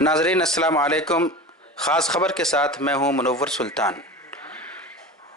नाज़रीन अस्सलाम वालेकुम। ख़ास ख़बर के साथ मैं हूं मुनव्वर सुल्तान।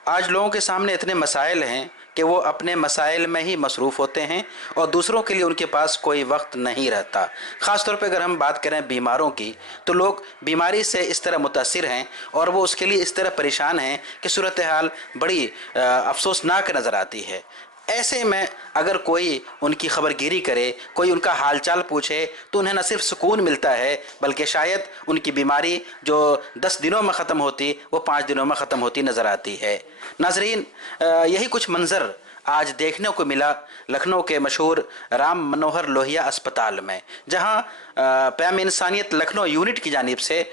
आज लोगों के सामने इतने मसाइल हैं कि वो अपने मसाइल में ही मसरूफ़ होते हैं और दूसरों के लिए उनके पास कोई वक्त नहीं रहता। ख़ास तौर पे अगर हम बात करें बीमारों की, तो लोग बीमारी से इस तरह मुतासिर हैं और वो उसके लिए इस तरह परेशान हैं कि सूरत हाल बड़ी अफसोसनाक नज़र आती है। ऐसे में अगर कोई उनकी खबरगिरी करे, कोई उनका हालचाल पूछे, तो उन्हें न सिर्फ सुकून मिलता है बल्कि शायद उनकी बीमारी जो 10 दिनों में ख़त्म होती वो 5 दिनों में ख़त्म होती नज़र आती है। नाजरीन, यही कुछ मंज़र आज देखने को मिला लखनऊ के मशहूर राम मनोहर लोहिया अस्पताल में, जहां पैम इंसानियत लखनऊ यूनिट की जानिब से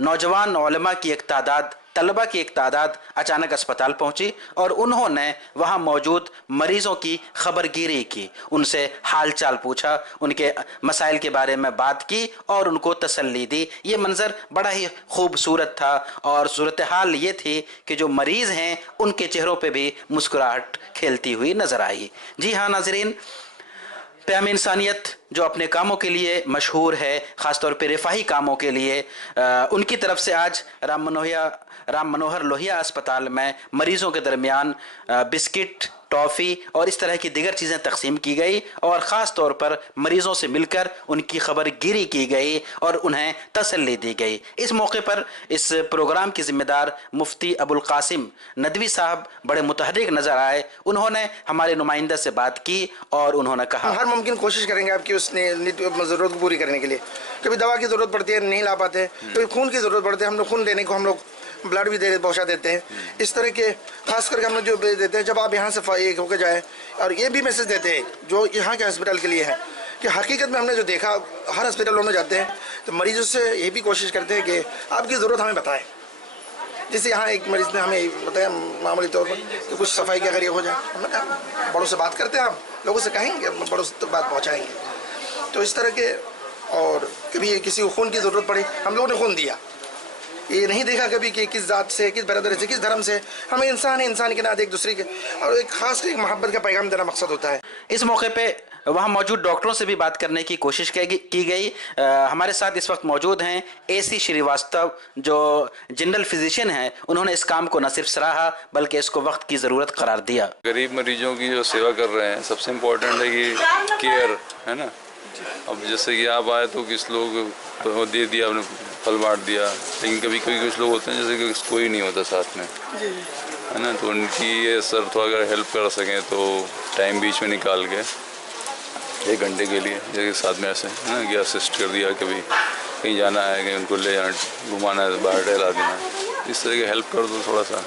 नौजवान उलमा की एक तादाद, तलबा की एक तादाद अचानक अस्पताल पहुंची और उन्होंने वहां मौजूद मरीज़ों की खबरगिरी की, उनसे हालचाल पूछा, उनके मसाइल के बारे में बात की और उनको तसल्ली दी। ये मंज़र बड़ा ही खूबसूरत था और सूरत हाल ये थी कि जो मरीज़ हैं उनके चेहरों पे भी मुस्कुराहट खेलती हुई नज़र आई। जी हाँ नाजरीन, पैम इंसानियत जो अपने कामों के लिए मशहूर है, ख़ास तौर पे रिफाही कामों के लिए, उनकी तरफ से आज राम मनोहर लोहिया अस्पताल में मरीज़ों के दरमियान बिस्किट, टॉफ़ी और इस तरह की दीगर चीज़ें तकसीम की गई और ख़ास तौर पर मरीज़ों से मिलकर उनकी खबरगिरी की गई और उन्हें तसल्ली दी गई। इस मौके पर इस प्रोग्राम के ज़िम्मेदार मुफ्ती अबुल कासिम नदवी साहब बड़े मुतहर्रिक नज़र आए। उन्होंने हमारे नुमाइंदा से बात की और उन्होंने कहा, हर मुमकिन कोशिश करेंगे आपकी उस ज़रूरत को पूरी करने के लिए। कभी दवा की ज़रूरत पड़ती है, नहीं ला पाते, कभी खून की ज़रूरत पड़ती है, हम लोग खून देने को हम लोग ब्लड भी पहुंचा देते हैं। इस तरह के खास करके हम लोग जो भेज देते हैं, जब आप यहाँ से होकर जाए, और ये भी मैसेज देते हैं जो यहाँ के हॉस्पिटल के लिए है कि हकीकत में हमने जो देखा, हर हॉस्पिटलों में जाते हैं तो मरीजों से ये भी कोशिश करते हैं कि आपकी ज़रूरत हमें बताएं। जैसे यहाँ एक मरीज़ ने हमें बताया मामूली तौर पर कि कुछ सफाई का अगर ये हो जाए, हमने कहा बड़ों से बात करते हैं, हम लोगों से कहेंगे, बड़ों से बात पहुँचाएँगे। तो इस तरह के, और कभी किसी को खून की ज़रूरत पड़ी, हम लोगों ने खून दिया। ये नहीं देखा कभी कि किस जात से, किस बरदरी से, किस धर्म से, हमें इंसान है, इंसान के नाते एक दूसरे के, और एक खास कर मोहब्बत का पैगाम देना मकसद होता है। इस मौके पे वहाँ मौजूद डॉक्टरों से भी बात करने की कोशिश की गई। हमारे साथ इस वक्त मौजूद हैं AC श्रीवास्तव, जो जनरल फिजिशियन हैं। उन्होंने इस काम को न सिर्फ सराहा बल्कि इसको वक्त की ज़रूरत करार दिया। गरीब मरीजों की जो सेवा कर रहे हैं, सबसे इम्पोर्टेंट है कि केयर है ना। अब जैसे कि आप आए तो किस लोग तो दे दिया, आपने फल बांट दिया, लेकिन कभी कभी कुछ लोग होते हैं जैसे कि कोई नहीं होता साथ में, है ना। तो उनकी ये सर थोड़ा अगर हेल्प कर सकें तो टाइम बीच में निकाल के 1 घंटे के लिए जैसे साथ में ऐसे है ना कि असिस्ट कर दिया, कभी कहीं जाना है, कहीं उनको ले जाना, घुमाना है, बाहर टहला देना, इस तरह की हेल्प कर दो थोड़ा सा,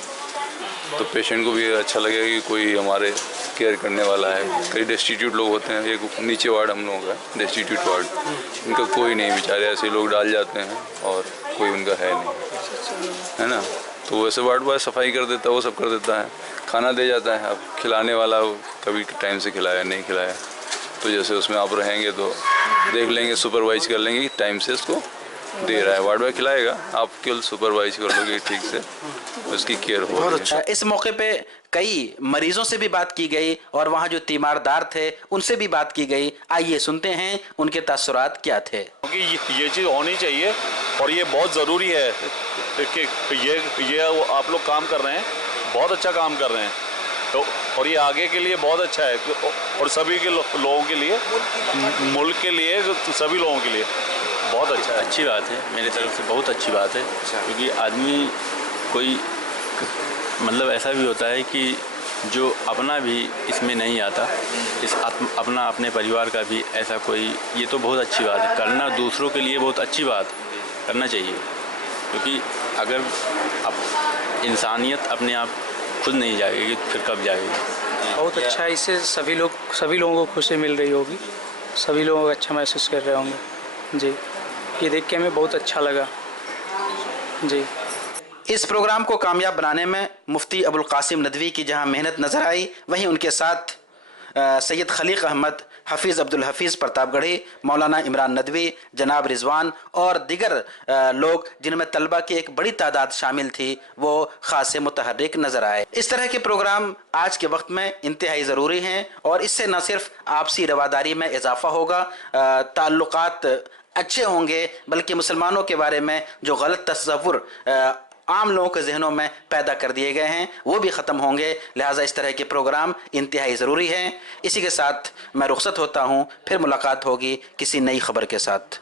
तो पेशेंट को भी अच्छा लगेगा कि कोई हमारे केयर करने वाला है। कई डेस्टिट्यूट लोग होते हैं, एक नीचे वार्ड हम लोगों का डेस्टिट्यूट वार्ड, उनका कोई नहीं, बेचारे ऐसे लोग डाल जाते हैं और कोई उनका है नहीं, है ना। तो वैसे वार्ड बॉय सफाई कर देता है, वो सब कर देता है, खाना दे जाता है। अब खिलाने वाला कभी टाइम से खिलाया नहीं खिलाया, तो जैसे उसमें आप रहेंगे तो देख लेंगे, सुपरवाइज कर लेंगे कि टाइम से इसको दे रहा है, वार्ड बॉय खिलाएगा, आप केवल सुपरवाइज कर लोगे ठीक से, उसकी केयर हो। बहुत अच्छा। इस मौके पे कई मरीजों से भी बात की गई और वहाँ जो तीमारदार थे उनसे भी बात की गई। आइए सुनते हैं उनके तासुरात क्या थे। क्योंकि ये चीज़ होनी चाहिए और ये बहुत ज़रूरी है कि ये आप लोग काम कर रहे हैं, बहुत अच्छा काम कर रहे हैं, तो और ये आगे के लिए बहुत अच्छा है और सभी के लोगों के लिए, मुल्क के लिए, सभी लोगों के लिए बहुत अच्छा है। अच्छी बात है, मेरे तरफ से बहुत अच्छी बात है, क्योंकि आदमी कोई मतलब ऐसा भी होता है कि जो अपना भी इसमें नहीं आता, अपना अपने परिवार का भी ऐसा कोई, ये तो बहुत अच्छी बात है करना, दूसरों के लिए बहुत अच्छी बात करना चाहिए, क्योंकि अगर अब इंसानियत अपने आप खुद नहीं जाएगी फिर कब जाएगी। बहुत अच्छा है, इससे सभी लोगों को खुशी मिल रही होगी, सभी लोग अच्छा महसूस कर रहे होंगे। जी, ये देख के हमें बहुत अच्छा लगा। जी, इस प्रोग्राम को कामयाब बनाने में मुफ्ती अबुल कासिम नदवी की जहां मेहनत नज़र आई, वहीं उनके साथ सैयद खलीक अहमद, हफीज़ अब्दुल हफीज़ प्रतापगढ़ी, मौलाना इमरान नदवी, जनाब रिजवान और दीगर लोग जिनमें तलबा की एक बड़ी तादाद शामिल थी वो खासे मुतहर्रिक नज़र आए। इस तरह के प्रोग्राम आज के वक्त में इंतहाई ज़रूरी हैं और इससे न सिर्फ आपसी रवादारी में इजाफ़ा होगा, ताल्लुकात अच्छे होंगे, बल्कि मुसलमानों के बारे में जो गलत तस्वुर आम लोगों के जहनों में पैदा कर दिए गए हैं वो भी ख़त्म होंगे। लिहाजा इस तरह के प्रोग्राम इंतहाई ज़रूरी हैं। इसी के साथ मैं रुखसत होता हूँ, फिर मुलाकात होगी किसी नई खबर के साथ।